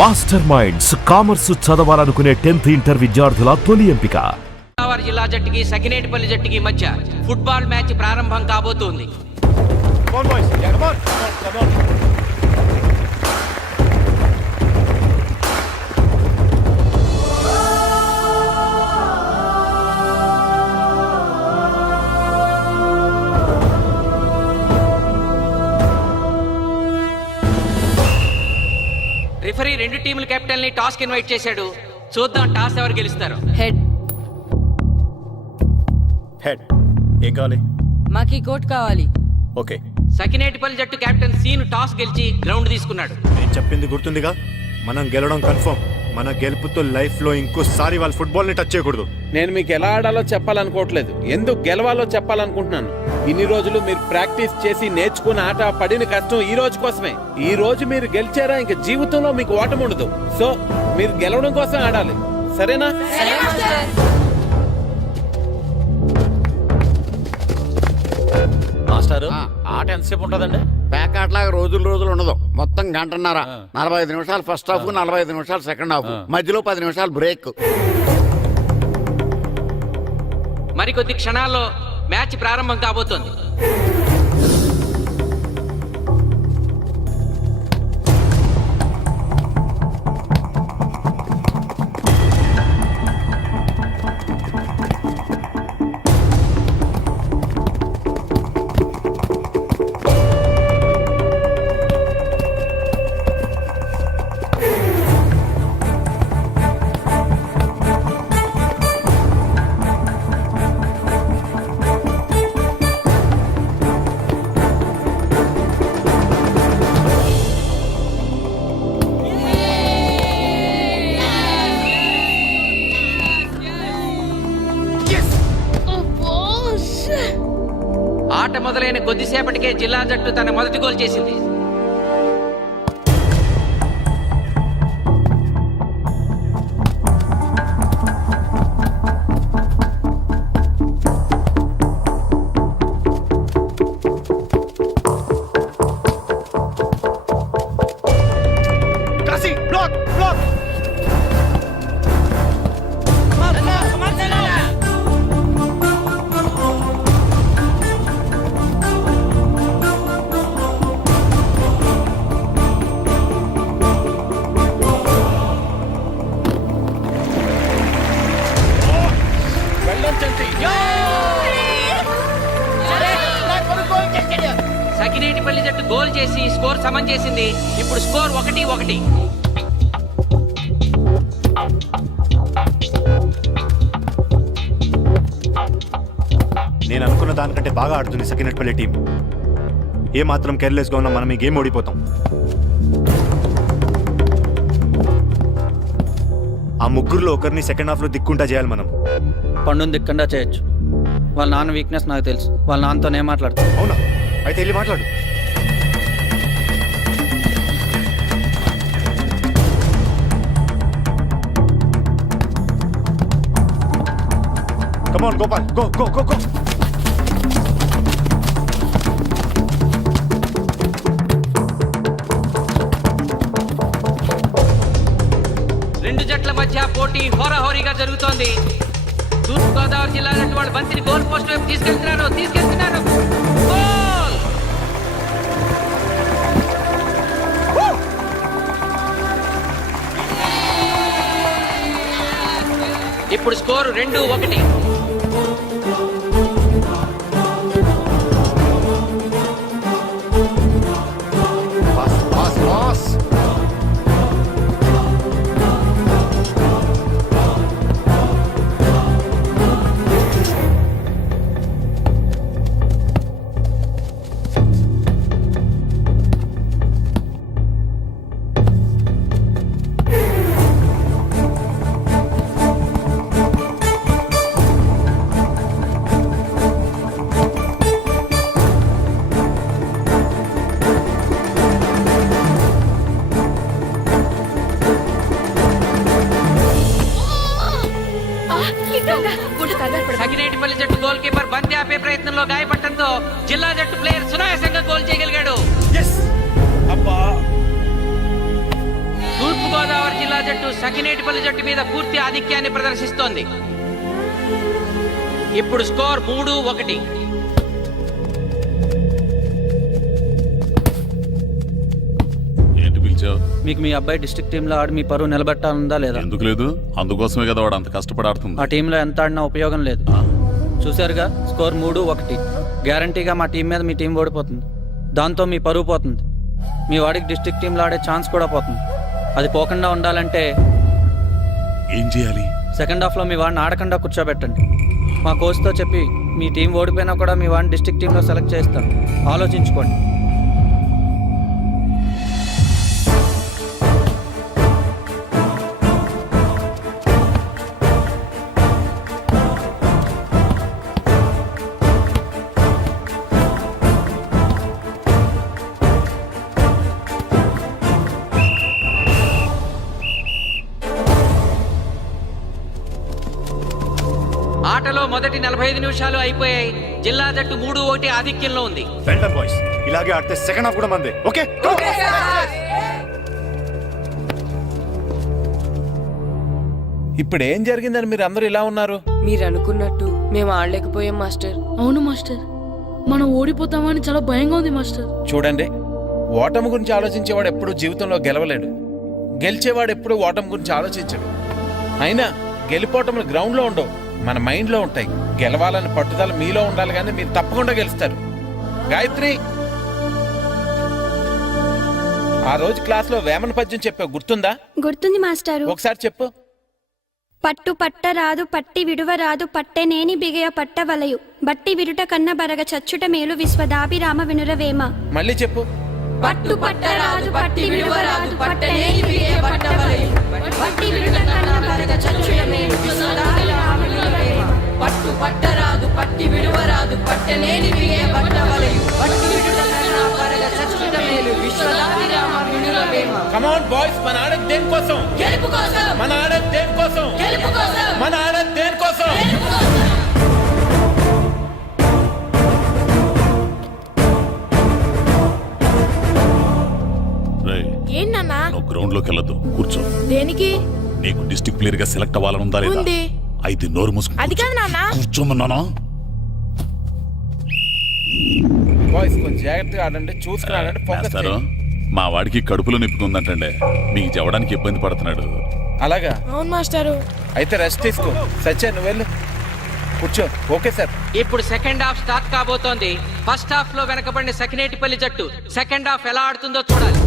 Master minds commerce చదవాలనుకునే 10th inter విద్యార్థుల తొలి ఎంపిక. గోదావరి జిల్లా జట్టుకి సకినేటిపల్లి జట్టుకి మధ్య ఫుట్బాల్ మ్యాచ్ ప్రారంభం కాబోతోంది. రిఫరీ రెండు టీముల కెప్టెన్ ని టాస్ కి ఇన్వైట్ చేశాడు. చూద్దాం టాస్ ఎవరు గెలుస్తారు. హెడ్. ఏం కావాలి? మాకి కోట్ కావాలి. ఓకే. సకినేటిపల్లి జట్టు కెప్టెన్ సీను టాస్ గెలిచి గ్రౌండ్ తీసుకున్నాడు. నేను చెప్పింది గుర్తుందిగా, మనం గెలవడం కన్ఫర్మ్. మన గెలుపుతో లైఫ్ లో ఇంకోసారి వాళ్ళ ఫుట్బాల్ ని టచ్ చేయకూడదు. నేను మీకు ఎలా ఆడాలో చెప్పాలనుకోవట్లేదు, ఎందుకు గెలవాలో చెప్పాలనుకుంటున్నాను. ఇన్ని రోజులు మీరు ప్రాక్టీస్ చేసి నేర్చుకున్న ఆట పడిన కష్టం ఈ రోజు కోసమే. ఈ రోజు మీరు గెలిచారా ఇంక జీవితంలో మీకు ఓటమి ఉండదు. సో మీరు గెలవడం కోసం ఆడాలి, సరేనా? మాస్టర్, ఆట ఎంతసేపు ఉంటుందండి? పేకాట్లాగా రోజులు ఉండదు. మొత్తం గంటన్నర. 45 నిమిషాలు ఫస్ట్ హాఫ్, 45 నిమిషాలు సెకండ్ హాఫ్, మధ్యలో 10 నిమిషాలు బ్రేక్. మరికొద్ది క్షణాల్లో మ్యాచ్ ప్రారంభం కాబోతోంది. ఆట మొదలైన కొద్దిసేపటికే జిల్లా జట్టు తన మొదటి గోల్ చేసింది. సకినేటిపల్లి జట్టు గోల్ చేసి స్కోర్ సమం చేసింది. ఇప్పుడు స్కోర్ 1-1. నేను అనుకున్న దానికంటే బాగా ఆడుతుంది సకినేటిపల్లి టీం. ఏ మాత్రం కేర్లెస్ గా ఉన్నా మనం ఈ గేమ్ ఓడిపోతాం. ఆ ముగ్గురులో ఒకరిని సెకండ్ హాఫ్ లో దిక్కుంటా చేయాలి మనం. పండుని దిక్కుండా చేయొచ్చు. వాళ్ళ నాన్న వీక్నెస్ నాకు తెలుసు. వాళ్ళ నాన్నతోనే మాట్లాడతాను. అవునా? అయితే వెళ్ళి మాట్లాడు. Come on, Gopal. Go. రెండు జట్ల మధ్య పోటీ హోరాహోరీగా జరుగుతోంది. తూర్పు గోదావరి జిల్లా జట్టు వాళ్ళు బంతిని గోల్ పోస్ట్ వైపు తీసుకెళ్తున్నారు. గోల్! ఇప్పుడు స్కోర్ 2-1. పాస్. సకినేటిపల్లి జట్టు గోల్ కీపర్ బంతి ఆపే ప్రయత్నంలో గాయపడటంతో జిల్లా జట్టు ప్లేయర్ సునాయాసంగా గోల్ చేయగలిగాడు. అబ్బా, తూర్పు తూర్పుగోదావరి జిల్లా జట్టు సకినేటిపల్లి జట్టు మీద పూర్తి ఆధిక్యాన్ని ప్రదర్శిస్తోంది. ఇప్పుడు స్కోర్ 3-1. ఏంటి పిలిచావు? మీకు మీ అబ్బాయి డిస్ట్రిక్ట్ టీంలో ఆడి మీ పరువు నిలబెట్టాలందా లేదా? ఎందుకు లేదు? అందుకోసమే కదా వాడు అంత కష్టపడి ఆడుతుంది. ఆ టీంలో ఎంత ఆడినా ఉపయోగం లేదు. చూశారుగా, స్కోర్ 3-1. గ్యారంటీగా మా టీం మీద మీ టీం ఓడిపోతుంది. దాంతో మీ పరువు పోతుంది. మీ వాడికి డిస్ట్రిక్ట్ టీంలో ఆడే ఛాన్స్ కూడా పోతుంది. అది పోకుండా ఉండాలంటే ఏం చేయాలి? సెకండ్ హాఫ్లో మీ వాడిని ఆడకుండా కూర్చోబెట్టండి. మా కోచ్తో చెప్పి మీ టీం ఓడిపోయినా కూడా మీ వాడిని డిస్ట్రిక్ట్ టీంలో సెలెక్ట్ చేస్తాం. ఆలోచించుకోండి. ఆటలో మొదటి 45 నిమిషాలు అయిపోయాయి. జిల్లా జట్టు 3-1 ఆధిక్యంలో ఉంది. వెల్డన్ బాయ్స్, ఇలాగే ఆడితే సెకండ్ హాఫ్ కూడా మందే. ఓకే, ఇప్పుడు ఏం జరిగిందని మీరు అందరూ ఇలా ఉన్నారు? మీరు అనుకున్నట్టు మేము ఆడలేకపోయాం మాస్టర్. అవును మాస్టర్, మనం ఓడిపోతామని చాలా భయంగా ఉంది మాస్టర్. చూడండి, ఓటమి గురించి ఆలోచించేవాడు ఎప్పుడు జీవితంలో గెలవలేడు. గెలిచేవాడు ఎప్పుడు ఓటమి గురించి ఆలోచించడు. అయినా గెలిపోవటములు గ్రౌండ్లో ఉండవు, మన మైండ్లో ఉంటాయి. గెలవాలని పట్టుదల మీలో ఉండాలి, కానీ మీరు తప్పకుండా గెలుస్తారు. గాయత్రి, ఆ రోజు క్లాస్లో వేమన పద్యం చెప్పావు, గుర్తుందా? గుర్తుంది మాస్టారు. ఒకసారి చెప్పు. పట్టు పట్టరాదు పట్టి విడువరాదు పట్టెనేని బిగయ పట్టవలయు బట్టి విరుట కన్న బరగ చచ్చుట మేలు విశ్వదాభిరామ వినురవేమ. మళ్ళీ చెప్పు. పట్టు పట్టరాదు పట్టి విడువరాదు పట్టనేని బిగే పట్టవలయు బట్టి విడుట కన్న బరగ చచ్చుట మేలు విశ్వదాభిరామ వినురవేమ. పట్టు పట్టరాదు పట్టి విడువరాదు పట్టనేని బిగే పట్టవలయు బట్టి విడుట కన్న బరగ చచ్చుట మేలు విశ్వదాభిరామ వినురవేమ. కమ్ ఆన్ బాయ్స్, మన ఆడేది దేనికోసం? గెలుపు కోసం. మన ఆడేది దేనికోసం? గెలుపు కోసం. మన ఆడేది దేనికోసం? రేయ్, ఏంటన్నా? నువ్వు గ్రౌండ్ లోకి వెళ్ళొద్దు, కూర్చో. దేనికి? నీకు డిస్ట్రిక్ట్ ప్లేయర్ గా సెలెక్ట్ అవ్వాలని ఉందా లేదా? ఉంది. అయితే నోరు మూసుకుని అది కాదు నాన్న. కూర్చోమన్నానా? బాయ్స్ కొంచెం జాగ్రత్తగా ఆడండి, చూసుకుని ఆడండి, ఫోకస్ మాస్టారు, చేయండి. మా వాడికి కడుపులో నొప్పి ఉందంటండి, మీకు చెప్పడానికి ఇబ్బంది పడుతున్నాడు. అలాగా? అవును మాస్టారు. అయితే రెస్ట్ తీసుకో. సత్య, నువ్వు వెళ్ళు, కూర్చో. Okay sir. ఇప్పుడు సెకండ్ హాఫ్ స్టార్ట్ కాబోతోంది. ఫస్ట్ హాఫ్ లో వెనకబడిన సకినేటిపల్లి జట్టు సెకండ్ హాఫ్ ఎలా ఆడుతుందో చూడాలి.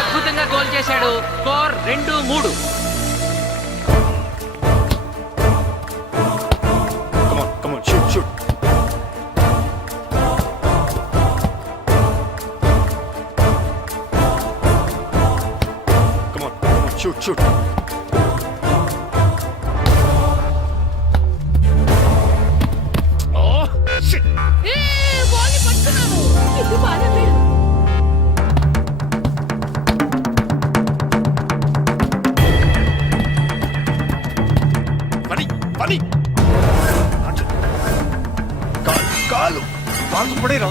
అద్భుతంగా గోల్ చేశాడు. Score 2-3. come on, shoot. Come on, shoot. Oh, shit. పని కాలు పడేరా.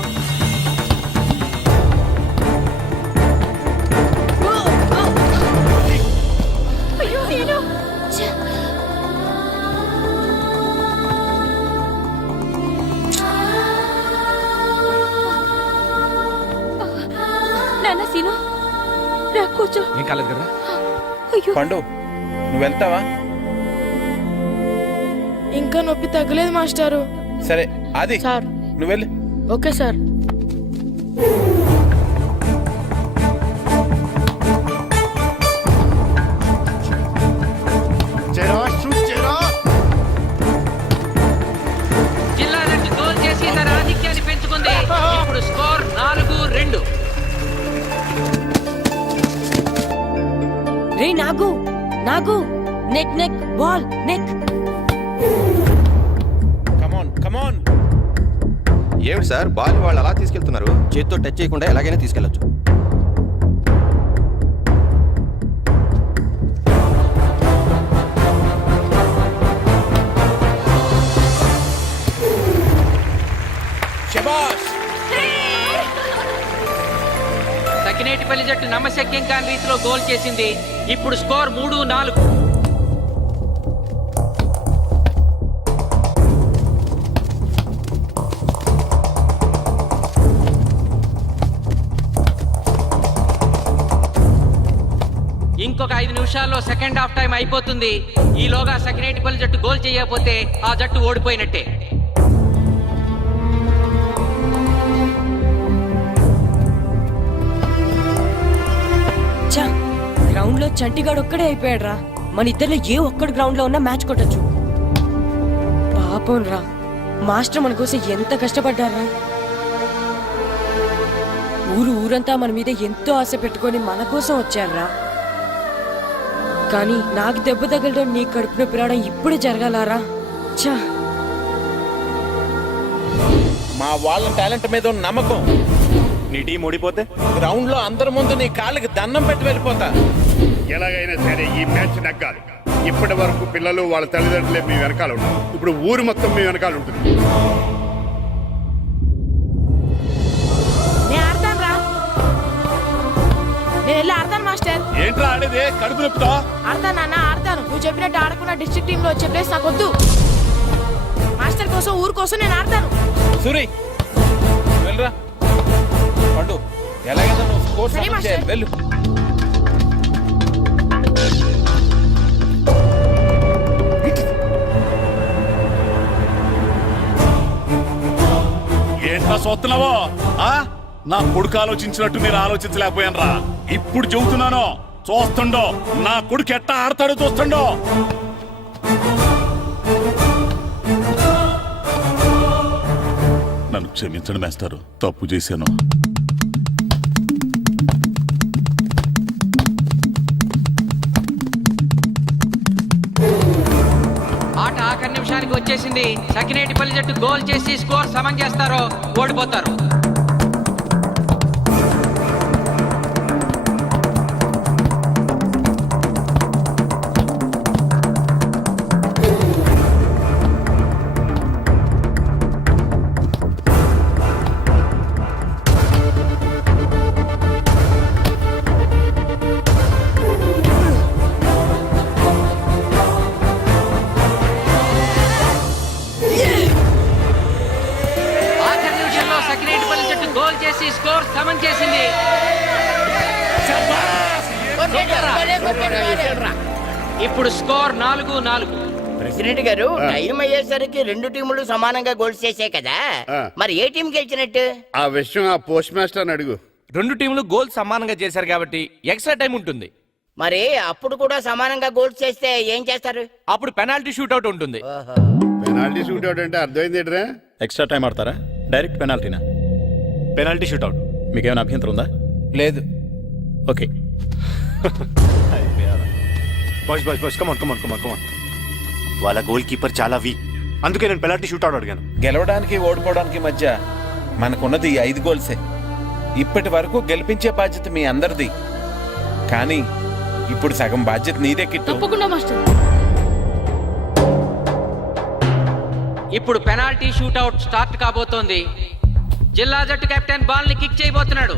నాన్న సీను, రా కూర్చో. ఏం కాలేదు కదా? అయ్యో, పండు, నువ్వు వెళ్తావా? ఇంకా నొప్పి తగ్గలేదు మాస్టారు. సరే, అది సార్. నువ్వు వెళ్ళు. Okay sir. జిల్లా జట్టు గోల్ రే నాగు నాగు నెక్ నెక్ బాల్ నెక్. కమాన్ కమాన్. ఏమిటి సార్ బాల్ వాళ్ళు అలా తీసుకెళ్తున్నారు? చేతితో టచ్ చేయకుండా ఎలాగైనా తీసుకెళ్లొచ్చు. శబాష్. సకినేటిపల్లి జట్టు నమ్మశక్యం కాని రీతిలో గోల్ చేసింది. ఇప్పుడు స్కోర్ 3-4. ఇంకొక 5 నిమిషాల్లో సెకండ్ హాఫ్ టైం అయిపోతుంది. ఈలోగా సకినేటిపల్లి జట్టు గోల్ చేయకపోతే ఆ జట్టు ఓడిపోయినట్టే. గ్రౌండ్ లో చంటిగాడు ఒక్కడే అయిపోయాడు రా. మన ఇద్దరిలో ఏ ఒక్కడు గ్రౌండ్ లో ఉన్నా మ్యాచ్ కొట్టచ్చు. పాపం రా, మాస్టర్ మన కోసం ఎంత కష్టపడ్డారా. ఊరంతా మన మీద ఎంతో ఆశ పెట్టుకొని మన కోసం వచ్చారా. కానీ నాకు దెబ్బ తగలడం, నీ కడుపున పిలవడం ఇప్పుడే జరగాలారా. చా, మా వాళ్ళ టాలెంట్ మీద ఉన్న నమ్మకం. నీ టీం ఓడిపోతే గ్రౌండ్ లో అందరి ముందు నీ కాళ్ళకి దండం పెట్టి వెళ్ళిపోతా. ఎలాగైనా సరే ఈ మ్యాచ్ నగ్గాలి. ఇప్పటి వరకు పిల్లలు వాళ్ళ తల్లిదండ్రులే మీ వెనకాల ఉంటారు. ఇప్పుడు ఊరు మొత్తం మీ వెనకాల ఉంటుంది. నేను వెళ్ళి ఆడతాను మాస్టర్. ఏంట్రా ఆడేది? కడుపు నొప్పుతో ఆడతాను నాన్న, ఆడతాను. నువ్వు చెప్పినట్టు ఆడకుండా డిస్ట్రిక్ట్ టీమ్ లో వచ్చే ప్లేస్ నాకు వద్దు. మాస్టర్ కోసం, ఊరు కోసం నేను ఆడతాను. సూరి వెళ్ళరా. పండు ఎలాగైనా నువ్వు స్కోర్ సరే సాధించే. మాస్టర్. వెళ్ళు. ఏంట్రా చూస్తున్నావో? నా కొడుకు ఆలోచించినట్టు నేను ఆలోచించలేకపోయాను రా. ఇప్పుడు చెబుతున్నాను, చూస్తుండో నా కొడుకు ఎట్టా ఆడతాడో చూస్తుండో. నన్ను క్షమించండి మేస్టారు, తప్పు చేశాను. ఆట ఆఖరి నిమిషానికి వచ్చేసింది. సకినేటిపల్లి జట్టు గోల్ చేసి స్కోర్ సమం చేస్తారో ఓడిపోతారు. గోల్ చేసి స్కోర్ సమం చేసింది. ఇప్పుడు స్కోర్ 4-4. ప్రెసిడెంట్ గారు, టైం అయ్యేసరికి రెండు టీములు సమానంగా గోల్స్ చేసే కదా, మరి ఏ టీం గెలిచినట్టు? ఆ విషయం ఆ పోస్ట్ మాస్టర్ అడుగు. రెండు టీంలు గోల్ సమానంగా చేశారు కాబట్టి ఎక్స్ట్రా టైం ఉంటుంది. మరి అప్పుడు కూడా సమానంగా గోల్స్ చేస్తే ఏం చేస్తారు? అప్పుడు పెనాల్టీ షూట్అవుట్ ఉంటుంది. పెనాల్టీ షూట్అవుట్ అంటే అర్థమైంది ఏంట్రా? ఎక్స్ట్రా టైం ఆడతారా, డైరెక్ట్ పెనాల్టీనా? Penalty shootout. మీకేమైనా అభ్యంతరం ఉందా? లేదు. ఓకే. Boys come on. వాళ్ళ గోల్ కీపర్ చాలా వీక్, అందుకే నేను పెనాల్టీ షూట్అవుట్ అడిగాను. గెలవడానికి ఓడిపోవడానికి మధ్య మనకున్నది 5 గోల్సే. ఇప్పటి వరకు గెలిపించే బాధ్యత మీ అందరిది. కానీ ఇప్పుడు సగం బాధ్యత నీదే కిట్టు. తప్పకుండా మాస్టర్. ఇప్పుడు పెనాల్టీ షూట్అవుట్ స్టార్ట్ కాబోతోంది. జిల్లా జట్టు కెప్టెన్ బాల్ ని కిక్ చేయబోతున్నాడు.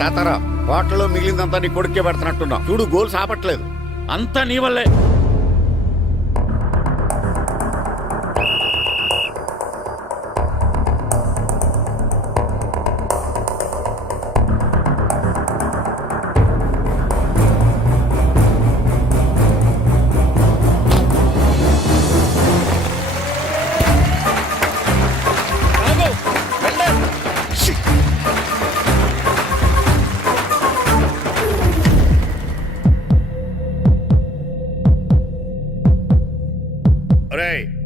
తాతారా హోటల్లో మిగిలిందంతా నీ కొడుకే పెడుతున్నట్టున్నావు. చూడు గోల్స్ ఆపట్లేదు. అంతా నీ వల్లే.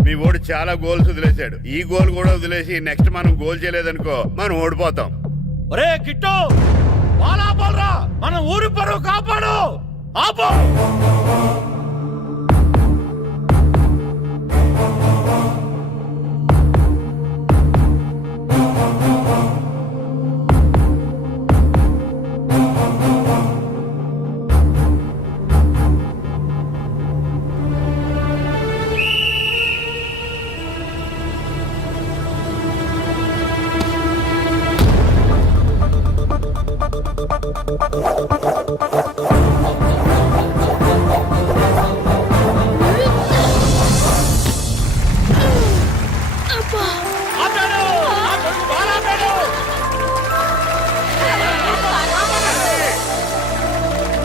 మీ ఓడి చాలా గోల్స్ వదిలేశాడు. ఈ గోల్ కూడా వదిలేసి నెక్స్ట్ మనం గోల్ చేయలేదనుకో మనం ఓడిపోతాం. ఒరే కిట్టు, బాల్ ఆపాలరా, మన ఊరి పరువు కాపాడు. ఆపు.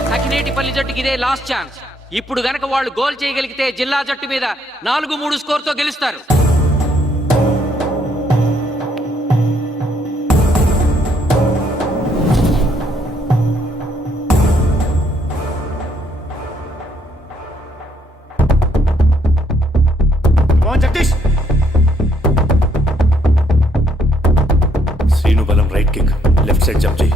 సకినేటిపల్లి జట్టుకి ఇదే లాస్ట్ ఛాన్స్. ఇప్పుడు గనక వాళ్ళు గోల్ చేయగలిగితే జిల్లా జట్టు మీద 4-3 స్కోర్ తో గెలుస్తారు. జగదీష్, శ్రీను బలం right kick, left side jump చేయి.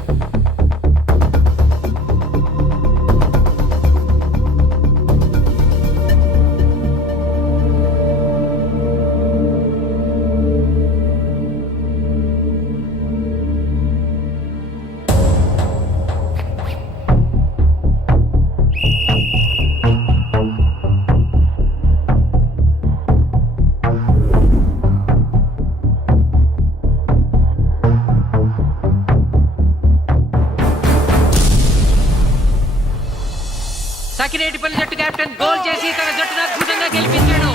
సకినేటిపల్లి జట్టు కెప్టెన్ గోల్ చేసి తన జట్టును అద్భుతంగా గెలిపించాడు.